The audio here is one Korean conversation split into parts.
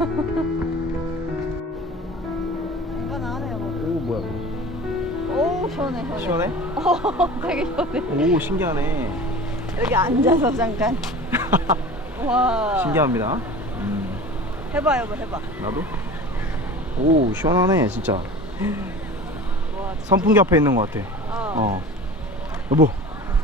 오 뭐야 오 시원해 시원해. 시원해? 어, 되게 시원해. 오 신기하네 여기 앉아서 잠깐. 와. 신기합니다 음, 해봐 여보 해봐. 나도 오 시원하네 진짜 와. 선풍기 앞에 있는 것 같아 어. 어 여보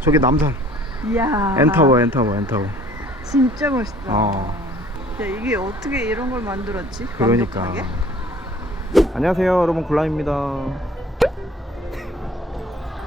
저기 남산 이야. 엔타워 엔타워 엔타워 진짜 멋있다. 어. 야 이게 어떻게 이런 걸 만들었지? 그러니까 완벽하게? 안녕하세요 여러분 굴라입니다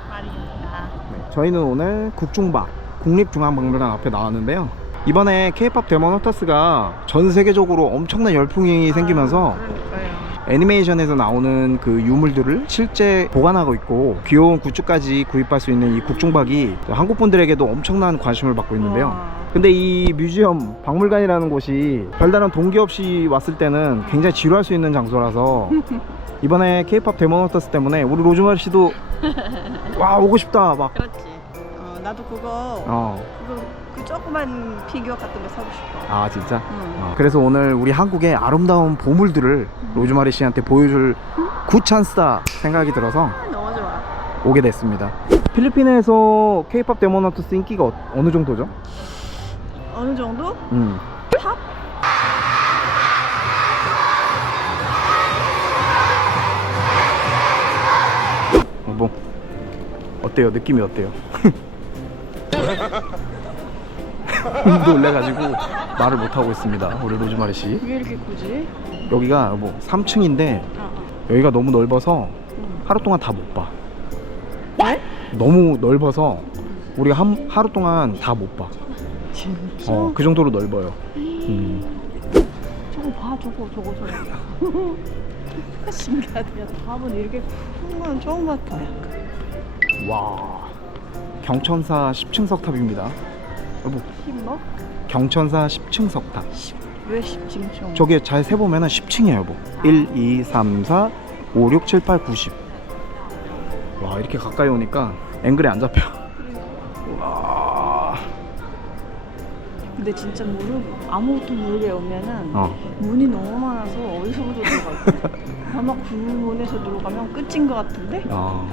말입니다. 네, 저희는 오늘 국중박 국립중앙박물관 앞에 나왔는데요 이번에 K-POP 데몬 헌터스가 전 세계적으로 엄청난 열풍이 생기면서 그러니까요. 애니메이션에서 나오는 그 유물들을 실제 보관하고 있고 귀여운 굿즈까지 구입할 수 있는 이 국중박이 한국 분들에게도 엄청난 관심을 받고 있는데요. 와. 근데 이 뮤지엄 박물관이라는 곳이 별다른 동기 없이 왔을 때는 굉장히 지루할 수 있는 장소라서 이번에 K-pop 데몬 헌터스 때문에 우리 로즈마리 씨도 와 오고 싶다 막 그렇지. 어 나도 그거 어. 그거 그 조그만 피규어 같은 거 사고 싶어. 아 진짜? 응. 어, 그래서 오늘 우리 한국의 아름다운 보물들을 로즈마리 씨한테 보여줄 굿 찬스다 생각이 들어서 아, 너무 좋아. 오게 됐습니다. 필리핀에서 K-pop 데몬 헌터스 인기가 어, 어느 정도죠? 어느 정도? 음. 탑? 어, 뭐 어때요? 느낌이 어때요? 놀래가지고 말을 못 하고 있습니다. 우리 로즈마리 씨. 왜 이렇게 크지? 여기가 뭐 3층인데 어, 어. 여기가 너무 넓어서 응. 하루 동안 다 못 봐. 네? 너무 넓어서 우리가 한, 하루 동안 다 못 봐. 진짜? 어, 그 정도로 넓어요. 음. 저거 봐 저거 저거 저거. 신기하다. 야, 답은 이렇게 큰건 처음 봤다. 와. 경천사 10층 석탑입니다. 여보, 힘뭐 경천사 10층 석탑. 왜 10층 좀? 저게 잘 세보면 10층이에요, 여보. 1, 2, 3, 4, 5, 6, 7, 8, 9, 10. 와, 이렇게 가까이 오니까 앵글이 안 잡혀. 근데 진짜 모르 아무것도 모르게 오면은 어. 문이 너무 많아서 어디서부터 들어갈까? 아마 그 문에서 들어가면 끝인 것 같은데? 아.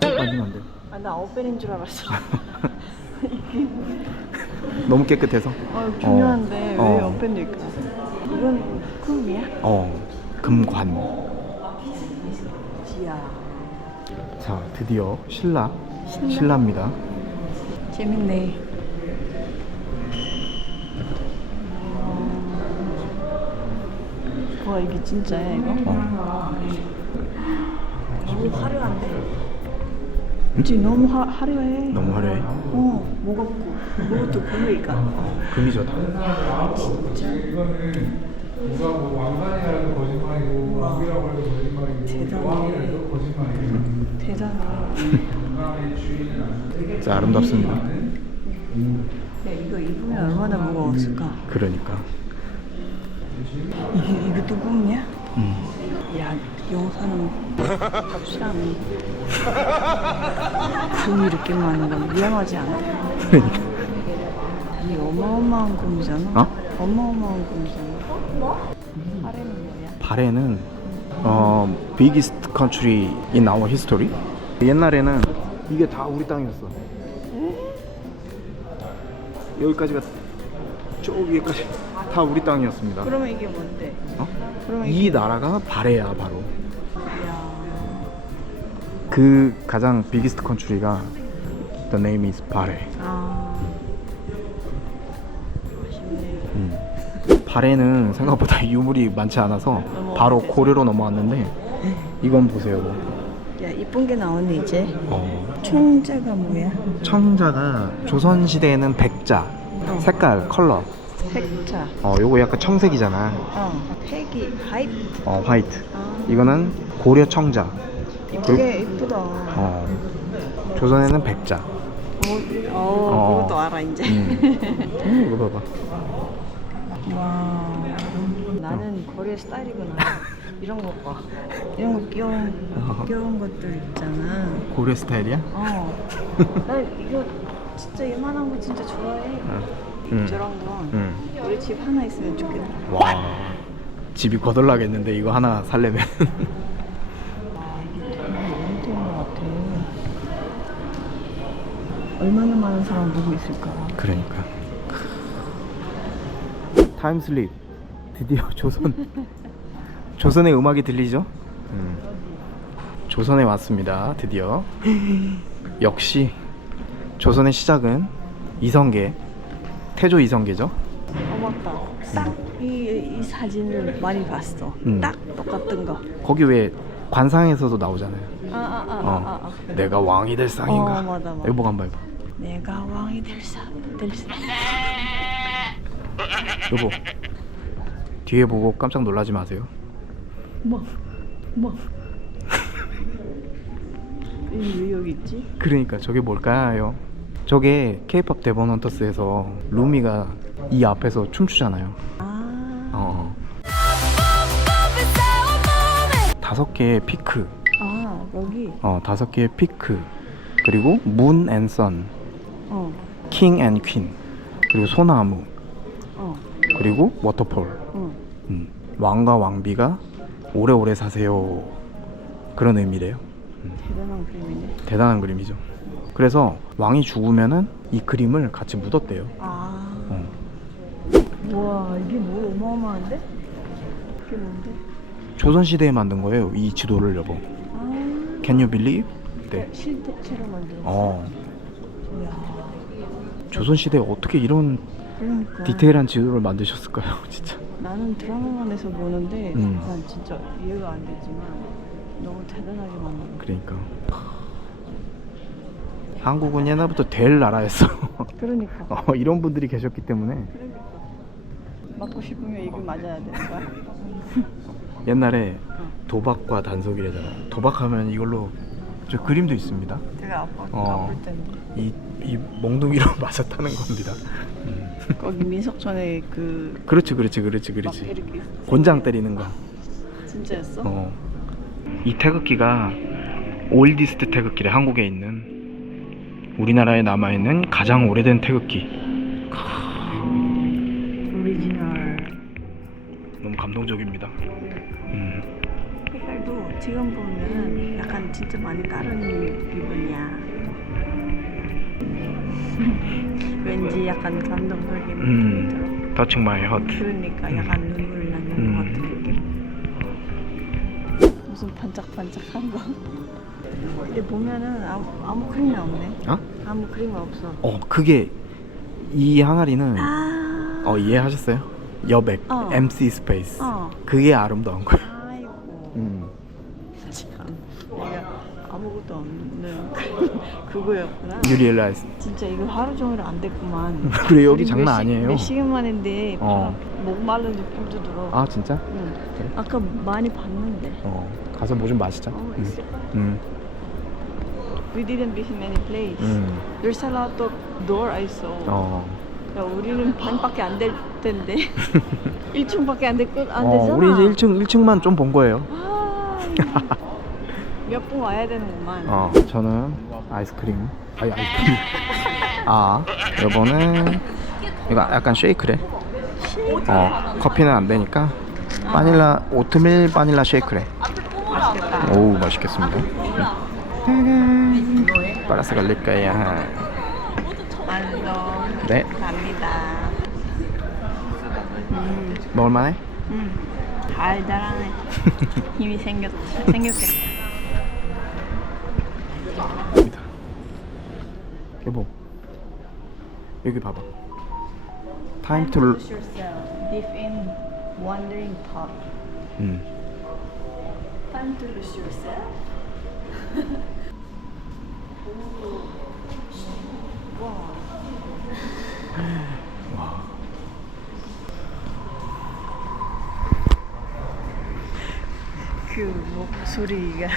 빠지면 안 돼. 아나 어벤인 줄 알았어. 너무 깨끗해서. 아 중요한데 어. 왜 어. 어벤일까? 이건 꿈이야? 어. 금관. 지야. 자, 드디어 신라. 신라? 신라입니다. 재밌네. 와 이게 진짜야 이거? 어. 너무 화려한데? 그치 너무 화, 화려해. 너무 화려해. 어 무겁고 무겁도 금이니까. 금이죠, 다. 누가 뭐 왕관이라도 거짓말이고 왕이라고 해도 거짓말이고. 왕이라도 거짓말이고 대단해. 왕관의 주인은 안 진짜 아름답습니다. 야 이거 입으면 얼마나 무거웠을까? 그러니까. 이게 이것도 꿈이야? 음. 야 영사는 확실하네. 금이 이렇게 많은 건 위험하지 않아? 그러니까. 이 어마어마한 금이잖아. 어? 어마어마한 금이잖아. 뭐? 아래는 뭐야? 발에는 어 비기스트 컨트리 인 아워 히스토리 옛날에는 이게 다 우리 땅이었어 여기까지가 저 위에까지 다 우리 땅이었습니다 그러면 이게 뭔데? 어? 그러면 이 나라가 바레야 바로 야그 가장 비기스트 컨트리가 The name is 바레 아. 아쉽네. 음. 바레는 생각보다 유물이 많지 않아서 바로 고려로 넘어왔는데 이건 보세요 야 이쁜 게 나오네 이제. 어, 총자가 뭐야? 청자가 조선 시대에는 백자 색깔 컬러 색자. 어 요거 약간 청색이잖아 어. 패기 하이프. 어 화이트 아. 이거는 고려 청자 이쁘게 이쁘다. 어 조선에는 백자 어, 어, 어. 그것도 알아 이제. 음. 음, 이거 봐봐 와. 나는 거리의 스타일이구나. 이런 거 봐. 이런 거 귀여운 어. 귀여운 것들 있잖아. 고려 스타일이야? 어. 나 이거 진짜 이만한 거 진짜 좋아해. 어. 음. 저런 건 음. 우리 집 하나 있으면 좋겠다. 와 집이 거덜나겠는데 이거 하나 살려면 너무 되는 것 같아. 얼마나 많은 사람 보고 있을까? 그러니까 타임슬립 드디어 조선 조선의 음악이 들리죠? 음. 조선에 왔습니다 드디어 역시 조선의 시작은 이성계 태조 이성계죠 어 맞다. 딱이 이 사진을 많이 봤어. 음. 딱 똑같은 거. 거기 왜 관상에서도 나오잖아요 아 아아 아, 어, 아, 아, 아. 내가 왕이 될 상인가 어, 맞아, 맞아. 여보 한번 해봐 내가 왕이 될 사, 될 사. 여보 뒤에 보고 깜짝 놀라지 마세요 뭐, 뭐. 이왜 여기 있지? 그러니까 저게 뭘까요? 저게 데본 헌터스에서 루미가 이 앞에서 춤추잖아요. 아, 어. 다섯 개의 피크. 아 여기. 어, 다섯 개의 피크. 그리고 문 앤 선, 어, 킹 앤 퀸. 그리고 소나무. 어, 그리고 워터폴. 어. 음. 왕과 왕비가 오래오래 사세요. 그런 의미래요. 대단한 그림이네. 대단한 그림이죠. 그래서 왕이 죽으면은 이 그림을 같이 묻었대요. 아, 어. 우와 이게 뭐 어마어마한데? 이게 뭔데? 조선 시대에 만든 거예요. 이 지도를 여보. 아, Can you believe? 네. 실제로 만들었어. 어. 이야, 조선 시대에 어떻게 이런 그러니까. 디테일한 지도를 만드셨을까요, 진짜? 나는 드라마만에서 보는데 음. 난 진짜 이해가 안 되지만 너무 대단하게 만든 거. 그러니까. 한국은 옛날부터 될 나라였어. 그러니까. 어, 이런 분들이 계셨기 때문에 그러니까. 맞고 싶으면 이거 맞아야 되는 거야? 옛날에 도박과 단속이래잖아. 도박하면 이걸로 저 그림도 있습니다. 되게 아파, 어. 아플 텐데. 이, 이 몽둥이로 맞았다는 겁니다. 음. 거기 민석촌에 그 그렇지, 그렇지, 그렇지, 막 그렇지. 이렇게 곤장 때리는 거. 진짜였어? 어. 이 태극기가 올디스트 태극기래 한국에 있는 우리나라에 남아 있는 가장 오래된 태극기. 오리지널 너무 감동적입니다. 음. 색깔도 지금 보면 약간 진짜 많이 다른 기분이야. 왠지 약간 감동적인 음. 느낌이 들어. Touching my heart. 그러니까 약간 눈물 나는 음. 것 같은 느낌. 무슨 반짝반짝한 거. 근데 보면은 아무, 아무 그림이 없네. 어? 아무 그림이 없어. 어, 그게 이 항아리는 아. 어 이해하셨어요? 여백, 어. MC 스페이스. 어. 그게 아름다운 거야. 아이고. 음. 참. 내가 아무것도 없는 그- 그거였구나. Realize? 진짜 이거 하루 종일 안 됐구만. 그래 여기 우리 장난 몇 시- 아니에요. 몇 시간 만인데 어. 바로 목 마른 느낌도 들어. 아 진짜? 응. 그래? 아까 많이 봤는데. 어. 가서 뭐 좀 마시자. 어, 음. 있을 거야. 음. We didn't visit many places. 음. There's a lot of door I saw. 어. 야, 우리는 반밖에 안 될 텐데. 1층밖에 안, 됐, 안 어, 되잖아. 우리 이제 1층 1층만 좀 본 거예요. 아, 몇분 와야 되는구만. 어, 저는 아이스크림. 아니 아이스크림. 아, 요거는 이거 약간 쉐이크래. 어, 커피는 안 되니까 바닐라 오트밀 바닐라 쉐이크래. 맛있겠다. 오우 맛있겠습니다. 빨아서 갈릴까요? 완성. 네, 갑니다. 음, 먹을만해? 음. 달달하네. 힘이 생겼, 생겼겠다. 여보, 여기 봐봐. Time to, deep in wandering thought. 음, Time to lose yourself. 와. 그 목소리가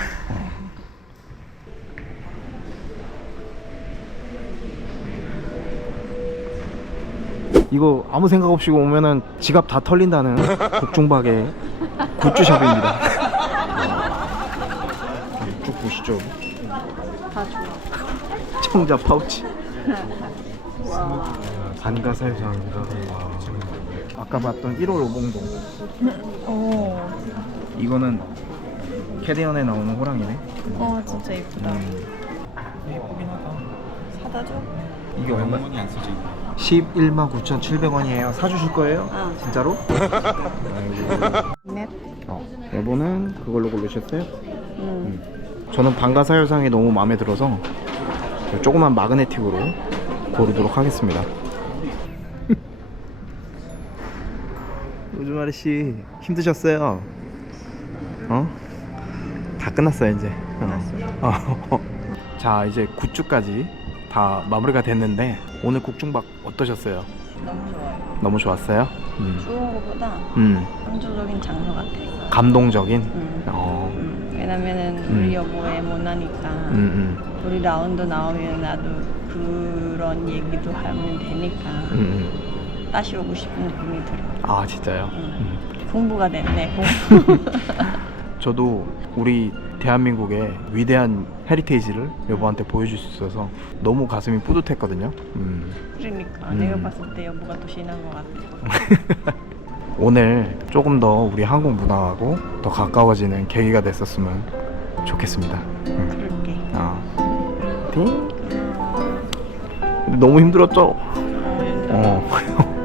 이거 아무 생각 없이 오면은 지갑 다 털린다는 국중박의 굿즈샵입니다. 쭉 보시죠. 다 좋아. 청자 파우치. 반가사유상인가 와. 아까 봤던 1호 로봉동 오. 이거는 캐리언에 나오는 호랑이네 어 진짜 예쁘다. 음. 사다 줘. 이게 얼마? 원문이 안 쓰지 11만 9,700원이에요 사주실 거예요? 아. 진짜로? 넷. 어, 여보는 그걸로 고르셨어요? 음. 저는 방가사열상이 너무 마음에 들어서 조그만 마그네틱으로 고르도록 하겠습니다. 요즘 아저씨 힘드셨어요? 어? 다 끝났어요 이제. 어. 자 이제 굿즈까지 다 마무리가 됐는데 오늘 국중박 어떠셨어요? 너무 좋아요. 너무 좋았어요? 음. 좋은 것보다 음. 창조적인 장소 같아. 감동적인. 음. 어. 음. 왜냐면은 음. 우리 여보의 못나니까 음, 음. 우리 라운드 나오면 나도 그런 얘기도 하면 되니까 음, 음. 다시 오고 싶은 느낌이 들어. 아 진짜요? 음. 음. 공부가 됐네. 공부. 저도 우리 대한민국의 위대한 헤리테이지를 여보한테 보여줄 수 있어서 너무 가슴이 뿌듯했거든요. 음. 그러니까 음. 내가 봤을 때 여보가 더 신한 것 같아. 오늘 조금 더 우리 한국 문화하고 더 가까워지는 계기가 됐었으면 좋겠습니다. 음. 그럴게. 근데 너무 힘들었죠? 어, 어.